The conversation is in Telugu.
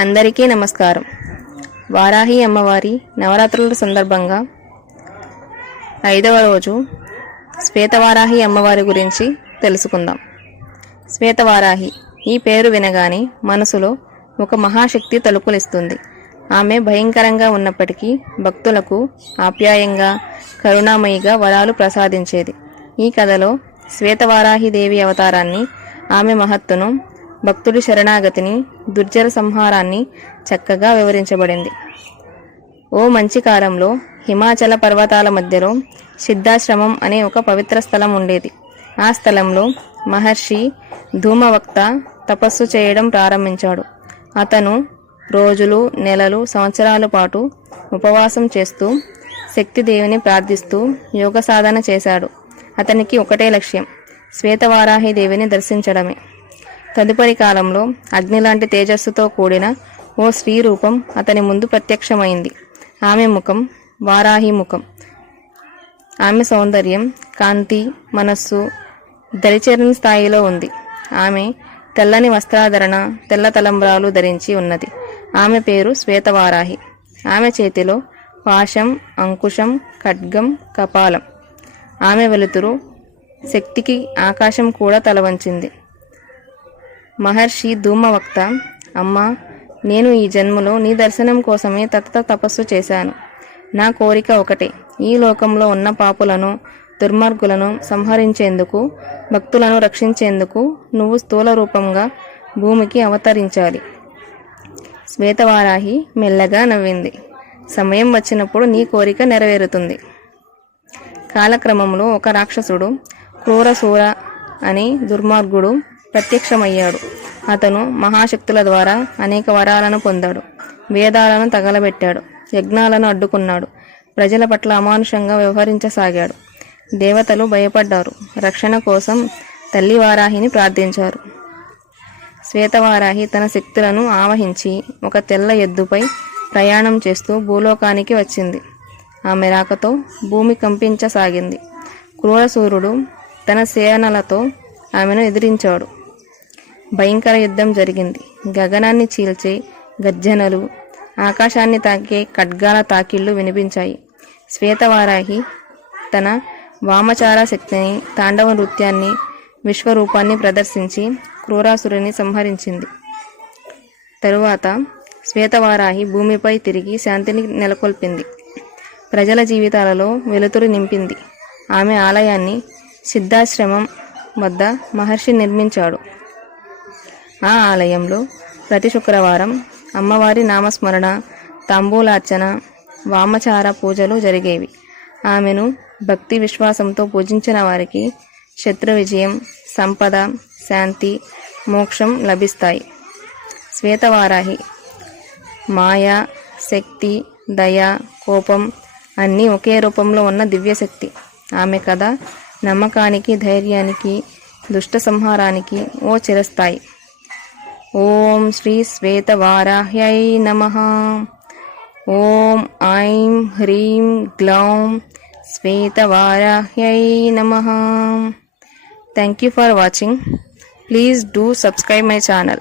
అందరికీ నమస్కారం. వారాహి అమ్మవారి నవరాత్రుల సందర్భంగా ఐదవ రోజు శ్వేతవారాహి అమ్మవారి గురించి తెలుసుకుందాం. శ్వేతవారాహి ఈ పేరు వినగానే మనసులో ఒక మహాశక్తి తలుపులిస్తుంది. ఆమె భయంకరంగా ఉన్నప్పటికీ భక్తులకు ఆప్యాయంగా కరుణామయిగా వరాలు ప్రసాదించేది. ఈ కథలో శ్వేతవారాహి దేవి అవతారాన్ని ఆమె మహత్తును భక్తుడి శరణాగతిని దుర్జర సంహారాన్ని చక్కగా వివరించబడింది. ఓ మంచి కాలంలో హిమాచల పర్వతాల మధ్యలో సిద్ధాశ్రమం అనే ఒక పవిత్ర స్థలం ఉండేది. ఆ స్థలంలో మహర్షి ధూమవక్త తపస్సు చేయడం ప్రారంభించాడు. అతను రోజులు నెలలు సంవత్సరాల పాటు ఉపవాసం చేస్తూ శక్తిదేవిని ప్రార్థిస్తూ యోగ సాధన చేశాడు. అతనికి ఒకటే లక్ష్యం శ్వేతవారాహి దేవిని దర్శించడమే. తదుపరి కాలంలో అగ్ని లాంటి తేజస్సుతో కూడిన ఓ స్త్రీ రూపం అతని ముందు ప్రత్యక్షమైంది. ఆమె ముఖం వారాహి ముఖం. ఆమె సౌందర్యం కాంతి మనస్సు దరిచేరని స్థాయిలో ఉంది. ఆమె తెల్లని వస్త్రాధరణ తెల్ల తలంబ్రాలు ధరించి ఉన్నది. ఆమె పేరు శ్వేతవారాహి. ఆమె చేతిలో పాశం అంకుశం ఖడ్గం కపాలం. ఆమె వెలుతురు శక్తికి ఆకాశం కూడా తలవంచింది. మహర్షి ధూమవక్త అమ్మా నేను ఈ జన్మలో నీ దర్శనం కోసమే తతత తపస్సు చేశాను. నా కోరిక ఒకటే ఈ లోకంలో ఉన్న పాపులను దుర్మార్గులను సంహరించేందుకు భక్తులను రక్షించేందుకు నువ్వు స్థూల రూపంగా భూమికి అవతరించాలి. శ్వేతవారాహి మెల్లగా నవ్వింది. సమయం వచ్చినప్పుడు నీ కోరిక నెరవేరుతుంది. కాలక్రమంలో ఒక రాక్షసుడు క్రూరసూర అని దుర్మార్గుడు ప్రత్యక్షమయ్యాడు. అతను మహాశక్తుల ద్వారా అనేక వరాలను పొందాడు. వేదాలను తగలబెట్టాడు. యజ్ఞాలను అడ్డుకున్నాడు. ప్రజల పట్ల అమానుషంగా వ్యవహరించసాగాడు. దేవతలు భయపడ్డారు. రక్షణ కోసం తల్లి వారాహిని ప్రార్థించారు. శ్వేతవారాహి తన శక్తులను ఆవహించి ఒక తెల్ల ఎద్దుపై ప్రయాణం చేస్తూ భూలోకానికి వచ్చింది. ఆమె రాకతో భూమి కంపించసాగింది. క్రూరసూరుడు తన సేనలతో ఆమెను ఎదిరించాడు. భయంకర యుద్ధం జరిగింది. గగనాన్ని చీల్చే గర్జనలు ఆకాశాన్ని తాకే ఖడ్గాల తాకిళ్ళు వినిపించాయి. శ్వేతవారాహి తన వామచార శక్తిని తాండవ నృత్యాన్ని విశ్వరూపాన్ని ప్రదర్శించి క్రూరాసురుని సంహరించింది. తరువాత శ్వేతవారాహి భూమిపై తిరిగి శాంతిని నెలకొల్పింది. ప్రజల జీవితాలలో వెలుతురు నింపింది. ఆమె ఆలయాన్ని సిద్ధాశ్రమం వద్ద మహర్షి నిర్మించాడు. ఆ ఆలయంలో ప్రతి శుక్రవారం అమ్మవారి నామస్మరణ తాంబూలార్చన వామచార పూజలు జరిగేవి. ఆమెను భక్తి విశ్వాసంతో పూజించిన వారికి శత్రు విజయం సంపద శాంతి మోక్షం లభిస్తాయి. శ్వేతవారాహి మాయ శక్తి దయ కోపం అన్నీ ఒకే రూపంలో ఉన్న దివ్యశక్తి. ఆమె కథ నమ్మకానికి ధైర్యానికి దుష్ట సంహారానికి ఓ చిరస్థాయి. ओम श्री श्वेतवाराह्य नम। ओं ऐं ह्रीं ग्लौं श्वेतवाराह्य नम। Thank you for watching please do subscribe my channel